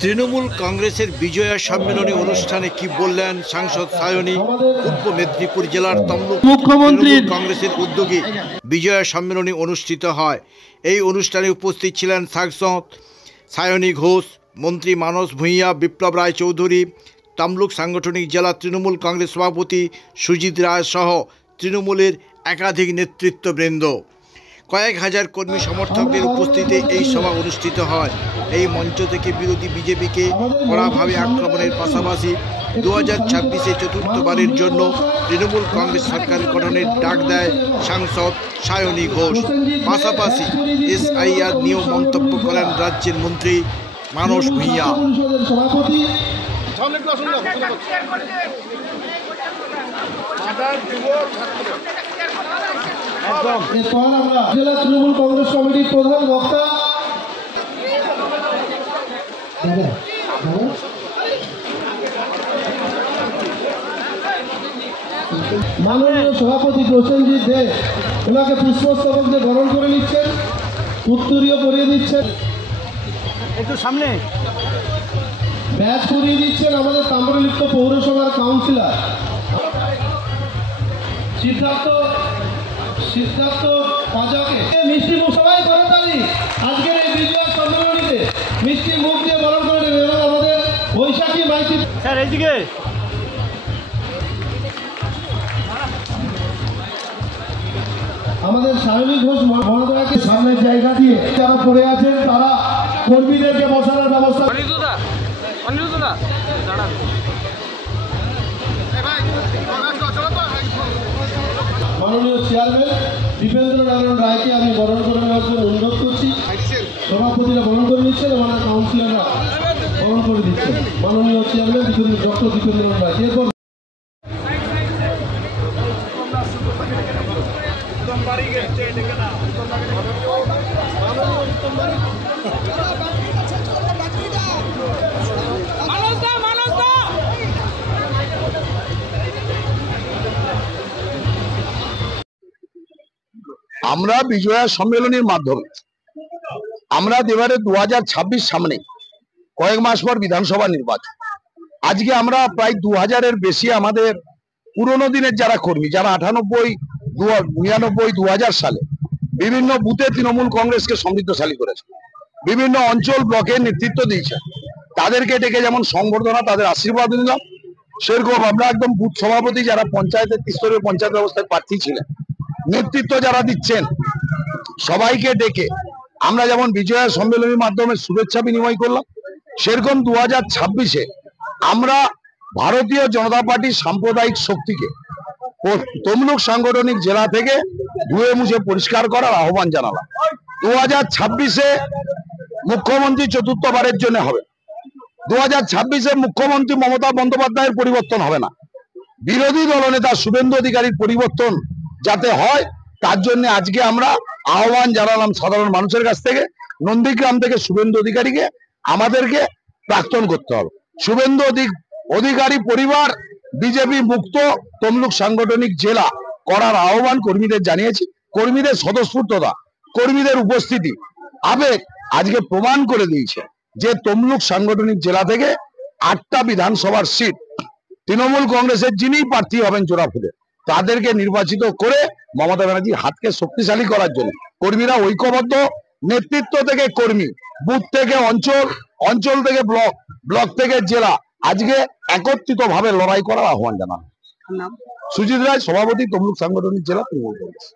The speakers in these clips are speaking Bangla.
তৃণমূল কংগ্রেসের বিজয়া সম্মেলনী অনুষ্ঠানে কি বললেন সাংসদ সায়নী? পূর্ব মেদিনীপুর জেলার তমলুক মুখ্যমন্ত্রী কংগ্রেসের উদ্যোগে বিজয়া সম্মেলনী অনুষ্ঠিত হয়। এই অনুষ্ঠানে উপস্থিত ছিলেন সাংসদ সায়নী ঘোষ, মন্ত্রী মানস ভূঁইয়া, বিপ্লব রায় চৌধুরী, তমলুক সাংগঠনিক জেলা তৃণমূল কংগ্রেস সভাপতি সুজিত রায় সহ তৃণমূলের একাধিক নেতৃত্ববৃন্দ। কয়েক হাজার কর্মী সমর্থকদের উপস্থিতিতে এই সভা অনুষ্ঠিত হয়। এই মঞ্চ থেকে বিরোধী বিজেপিকে কড়াভাবে আক্রমণের পাশাপাশি 2026-এ চতুর্থবারের জন্য তৃণমূল কংগ্রেস সরকার গঠনের ডাক দেয় সাংসদ সায়নী ঘোষ। পাশাপাশি SIR নিয়েও মন্তব্য করেন রাজ্যের মন্ত্রী মানস ভূঁইয়া। জেলা তৃণমূল কংগ্রেস কমিটির প্রধান বক্তা মাননীয় সভাপতি প্রসেনজিৎ দে ওনাকে পুষ্পস্তবক দিয়ে বরণ করে নিচ্ছেন, উত্তরীয় করিয়ে দিচ্ছেন, একটু সামনে ব্যাচ করিয়ে দিচ্ছেন আমাদের তাম্রলিপ্ত পৌরসভার কাউন্সিলর সিদ্ধার্থ পাজাকে। মিষ্টি মুখ সবাই করতালি আজকের এই বিজয়া সম্মেলনীতে মিষ্টি মুখ দিয়ে বরণ করে নেবে। এবং আমাদের বৈশাখী মাইতি স্যার এইদিকে আমাদের সায়নী ঘোষ মহোদয়কে সামনের জায়গা দিয়ে যারা পড়ে আছেন তারা কর্মীদেরকে বসানোর ব্যবস্থা। মাননীয় চেয়ারম্যান দীপেন্দ্র নারায়ণ রায়কে আমি বরণ করে নেওয়ার জন্য অনুরোধ করছি। সভাপতিরা বরণ করে নিচ্ছেন এবং কাউন্সিলররা বরণ করে দিচ্ছেন। মাননীয় চেয়ারম্যান ডক্টর দীপেন্দ্র নারায়ণ রায়। এরপর আমরা বিজয়া সম্মেলনের মাধ্যমে আমরা এবারে 2026 সামনে, কয়েক মাস পর বিধানসভা নির্বাচন। আজকে আমরা প্রায় 2000-এর বেশি আমাদের পুরনো দিনের যারা কর্মী, যারা 98, 99, 2000 সালে বিভিন্ন বুথে তৃণমূল কংগ্রেসকে সমৃদ্ধশালী করেছে, বিভিন্ন অঞ্চল ব্লকের নেতৃত্ব দিয়েছে, তাদেরকে ডেকে যেমন সংবর্ধনা, তাদের আশীর্বাদ নিলাম, সেরকম আমরা একদম বুথ সভাপতি যারা পঞ্চায়েতের স্তরীয় পঞ্চায়েত ব্যবস্থায় প্রার্থী ছিলেন, নেতৃত্ব যারা দিচ্ছেন, সবাইকে ডেকে আমরা যেমন বিজয়া সম্মেলনের মাধ্যমে শুভেচ্ছা বিনিময় করলাম, সেরকম 2026-এ আমরা ভারতীয় জনতা পার্টির সাম্প্রদায়িক শক্তিকে তমলুক সাংগঠনিক জেলা থেকে ধুয়ে মুছে পরিষ্কার করার আহ্বান জানালাম। 2026-এ মুখ্যমন্ত্রী চতুর্থবারের জন্য হবে। 2026-এ মুখ্যমন্ত্রী মমতা বন্দ্যোপাধ্যায়ের পরিবর্তন হবে না, বিরোধী দলনেতা শুভেন্দু অধিকারীর পরিবর্তন যাতে হয় তার জন্য আজকে আমরা আহ্বান জানালাম সাধারণ মানুষের কাছ থেকে। নন্দীগ্রাম থেকে শুভেন্দু অধিকারীকে আমাদেরকে প্রাক্তন করতে হবে। শুভেন্দু অধিকারী পরিবার বিজেপি মুক্ত তমলুক সাংগঠনিক জেলা করার আহ্বান কর্মীদের জানিয়েছি। কর্মীদের স্বতঃস্ফূর্ততা, কর্মীদের উপস্থিতি, আবেগ আজকে প্রমাণ করে দিয়েছে যে তমলুক সাংগঠনিক জেলা থেকে 8টা বিধানসভার সিট তৃণমূল কংগ্রেসের যিনি প্রার্থী হবেন জোড়াফুলে, তাদেরকে নির্বাচিত করে মমতা ব্যানার্জির হাতকে শক্তিশালী করার জন্য কর্মীরা ঐক্যবদ্ধ। নেতৃত্ব থেকে কর্মী, বুথ থেকে অঞ্চল, অঞ্চল থেকে ব্লক, ব্লক থেকে জেলা, আজকে একত্রিতভাবে লড়াই করার আহ্বান জানানো। সুজিত রায়, সভাপতি, তমলুক সাংগঠনিক জেলা তৃণমূল কংগ্রেস।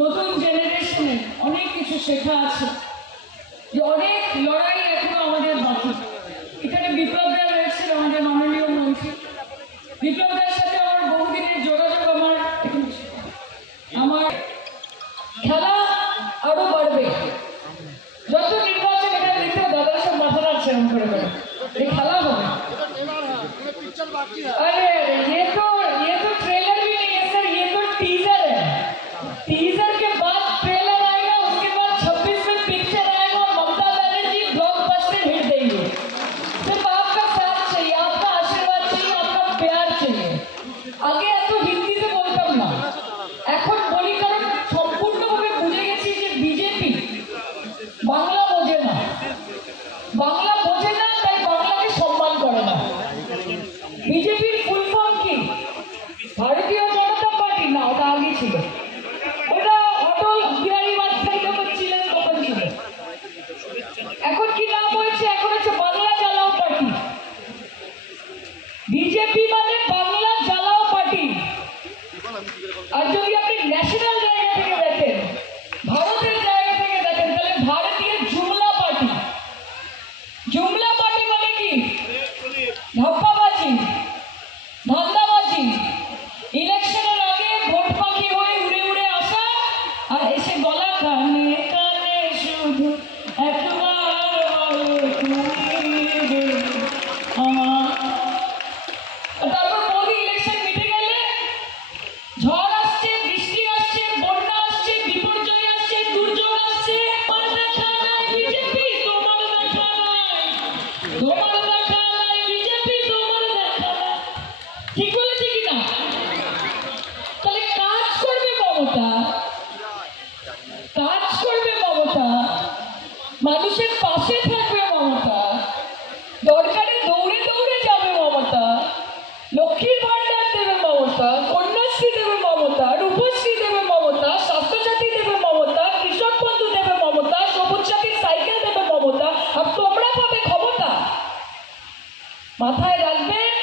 নতুন জেনারেশনের অনেক কিছু শেখা আছে, যে অনেক লড়াই এখনো আমাদের বাকি। এখানে বিপ্লব দা রয়েছেন, আমাদের মাননীয় মন্ত্রী। বিপ্লব দার সাথে আমার বহুদিনের যোগাযোগ। আমার খেলা আরো বাড়বে যত নির্বাচন। এটা দেখতে দাদার সব মাথা রাখছে এরকম করে খেলা হবে। अरे ये तो ट्रेलर भी नहीं है सर, ये तो टीजर है। टीजर के बाद ट्रेलर आएगा, उसके बाद 26 में पिक्चर आएगा और ममता बनर्जी ब्लॉकबस्टर हिट देंगे। सिर्फ তোমার দেখা নাই বিজেপি, তোমার দেখা নাই। ঠিক বলেছি কিনা? তাহলে কাজ করবে মমতা, কাজ করবে মমতা, মানুষের পাশে থাকবে মমতা, দরকারে দৌড়ে দৌড়ে যাবে মমতা, লক্ষ্মীর ভান্ডার দেবে মমতা, কন্যাশ্রী দেবে মমতা, রূপশ্রী দেবে মমতা, স্বাস্থ্যসাথী দেবে মমতা, কৃষক বন্ধু দেবে মমতা, সবুজ সাথীর সাইকেল দেবে মমতা, আর তোমরা পাবে ক্ষমতা। মাথায় রাখবেন,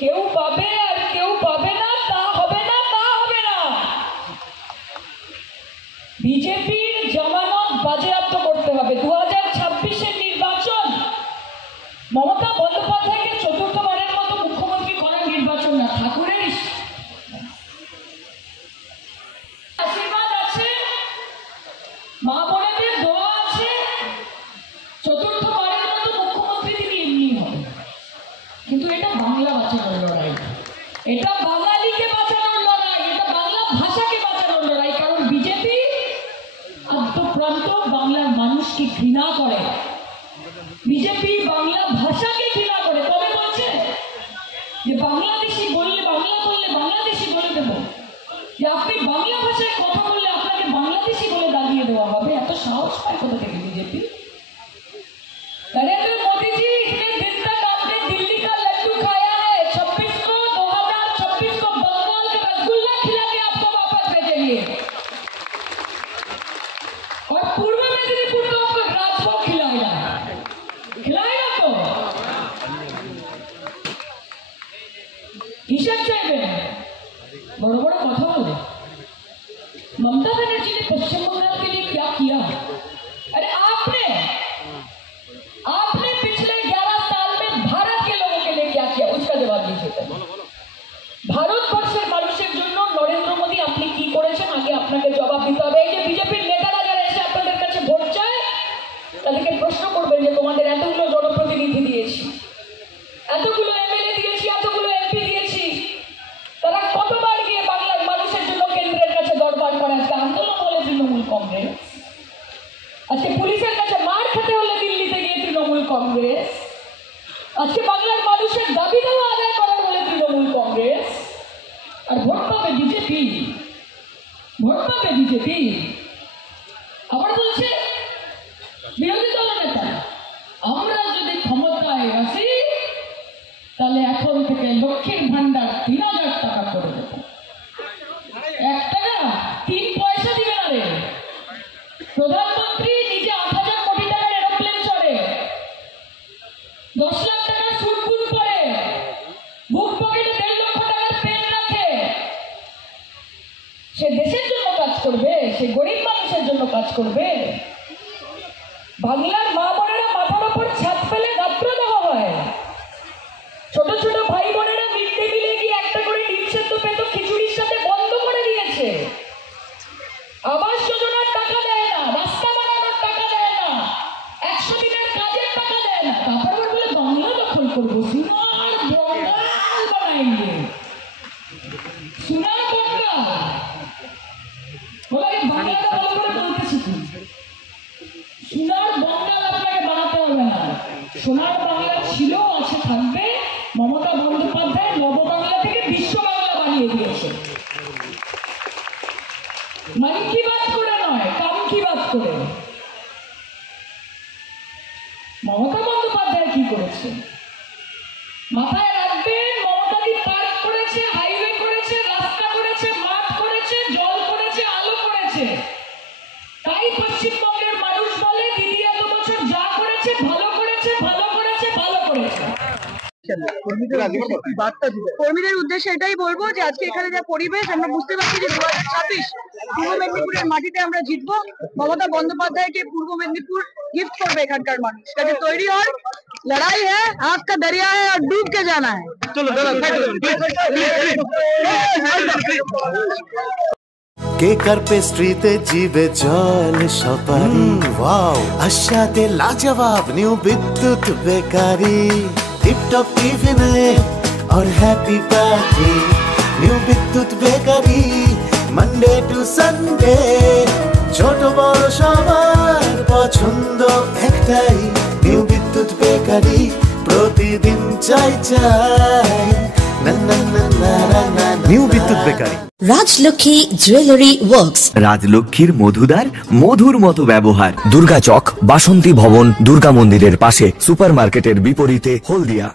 কেউ পাবে আর কেউ পাবে না, তা হবে না, তা হবে না। বিজেপির জামানত বাজেয়াপ্ত করতে হবে। 2026-এর নির্বাচন মমতা বন্দ্যোপাধ্যায়কে চতুর্থবারের মতো মুখ্যমন্ত্রী করার নির্বাচন না, ঠাকুরের আশীর্বাদ আছে, মা বোনেদের দোয়া আছে, চতুর্থবারের মতো মুখ্যমন্ত্রী তিনি এমনি হবেন। কিন্তু এটা বাংলা বাঁচানোর লড়াই, এটা বাঙালিকে বাঁচানোর লড়াই, এটা বাংলা ভাষাকে বাঁচানোর লড়াই। কারণ বিজেপি আদ্যপ্রান্ত বাংলার মানুষকে ঘৃণা করে, বিজেপি বাংলা ভাষাকে ঘৃণা করে। তবে বলছে যে বাংলাদেশি বললে, বাংলা বললে বাংলাদেশি বলে দেবো, যে আপনি বাংলা ভাষায় কথা বললে আপনাকে বাংলাদেশি বলে দাঁড়িয়ে দেওয়া হবে। এত সাহস পায় কোথা থেকে বিজেপি? नरेंद्र मोदी जी, इतने दिन तक आपने दिल्ली का लड्डू खाया है, 2026 को बंगाल का रसगुल्ला खिला के आपको वापस भेजेंगे। और पूर्व मेदिनीपुर को आपको राजभोग खिलाएगा, खिलाएगा तो हिसाब चाहबेन, बड़ बड़ कथा बोले। ममता बनर्जी ने पश्चिम बंगाल के लिए क्या किया? अरे आपने पिछले 11 साल में भारत के लोगों के लिए क्या किया, उसका जवाब दीजिए। ভারতবর্ষের মানুষের জন্য নরেন্দ্র মোদী আপনি কি করেছেন, আগে আপনাকে জবাব দিতে হবে। এই যে বিজেপির নেতারা যারা এসে আপনাদের কাছে ভোট চায়, তাদেরকে প্রশ্ন করবেন যে তোমাদের এতগুলো জনপ্রতিনিধি দিয়েছি, এতগুলো এমএলএ দিয়েছি, এতগুলো এমপি দিয়েছি, তারা কতবার গিয়ে বাংলার মানুষের জন্য কেন্দ্রের কাছে দরবার করে? আজকে আন্দোলন হলে তৃণমূল কংগ্রেস, আজকে পুলিশের কাছে মার খেতে হলে দিল্লিতে গিয়ে তৃণমূল কংগ্রেস, আজকে বাংলার মানুষের দাবি দেওয়া আদায় করার হলে তৃণমূল কংগ্রেস। আর ভোট পাবে বিজেপি, ভোট পাবে বিজেপি। আবার বলছে বিরোধী দল নেতা, আমরা যদি ক্ষমতায় আসি তাহলে এখন থেকে লক্ষ্মীর ভান্ডার 3000 টাকা করে দেবো। 1 টাকা 3 পয়সা দিবে না রে। প্রধানমন্ত্রী নিজে 8000 কোটি টাকার এরোপ্লেন চড়ে, 10 লাখ টাকার সুটবুট পরে, বুক পকেটে 1.5 লক্ষ টাকার পেন রাখে। সে দেশের জন্য কাজ করবে, সে গরিব মানুষের জন্য কাজ করবে। বাংলার মা বোনেরা মাথার উপর ছাদ ফেলে গাত্রদাহ হয়, ছোট ছোট ভাই বোনেরা মিড ডে মিলে গিয়ে একটা করে ডিম সেদ্ধ পেত খিচুড়ির সাথে বন্ধ করে দিয়েছে। আবাস যোজনার টাকা দেয় না, রাস্তা বানানোর টাকা দেয় না, 100 দিনের কাজের টাকা দেয় না। তারপর বলে বাংলা দখল করবো, সোনার বঙ্গাল বানাইলে, সোনার বঙ্গাল। বলে বাংলাটা ভালো করে বলতে শিখুন, সোনার বঙ্গাল আপনাকে বানাতে হবে না। সোনার বাংলা ছিল, আছে, থাকবে। মমতা বন্দ্যোপাধ্যায় নব বাংলা থেকে বিশ্ব বাংলা বানিয়ে দিয়েছে। मन की बात করে নয়, কাম কি বাত করে। মমতা বন্দ্যোপাধ্যায় কি করেছে মাথায় রাখবেন। মমতাদি পার্ক করেছে, হাইওয়ে করেছে, রাস্তা করেছে, মাঠ করেছে, জল করেছে, আলো করেছে। তাই পশ্চিমবঙ্গের মানুষ বলে দিদি এত বছর যা করেছে ভালো করেছে, ভালো করেছে, ভালো করেছে। কর্মীদের উদ্দেশ্যে এটাই বলবো যে আজকে এখানে যা পরিবেশ, আমরা বুঝতে পারছি যে 2026 পূর্ব মেদিনীপুরের মাটিতে আমরা জিতবো। মমতা বন্দ্যোপাধ্যায়কে পূর্ব মেদিনীপুর গিফট করবে এখানকার মানুষ। কাজে তৈরি হন, লড়াই है, आग का दरिया है और डूब के जाना है। কেকার পেস্ট্রিতে জিবে জল সপারি, ওয়াও আশাতে লাজবাব নিউ বিদ্যুৎ বেকারি, টিপটপ টিফিনে और हैप्पी पार्टी। নিউ বিদ্যুৎ বেকারি, মানডে টু সানডে, ছোট বড় সবার পছন্দ একটাই, নিউ বিদ্যুৎ বেকারি। বেকারি প্রতিদিন চাই চাই না না না না না নিউ বিদ্যুৎ বেকারি। রাজলক্ষ্মী জুয়েলারি ওয়ার্কস, রাজলক্ষ্মীর মধুদার মধুর মতো ব্যবহার। দুর্গা চক, বাসন্তী ভবন, দুর্গা মন্দিরের পাশে, সুপারমার্কেটের বিপরীতে, হলদিয়া।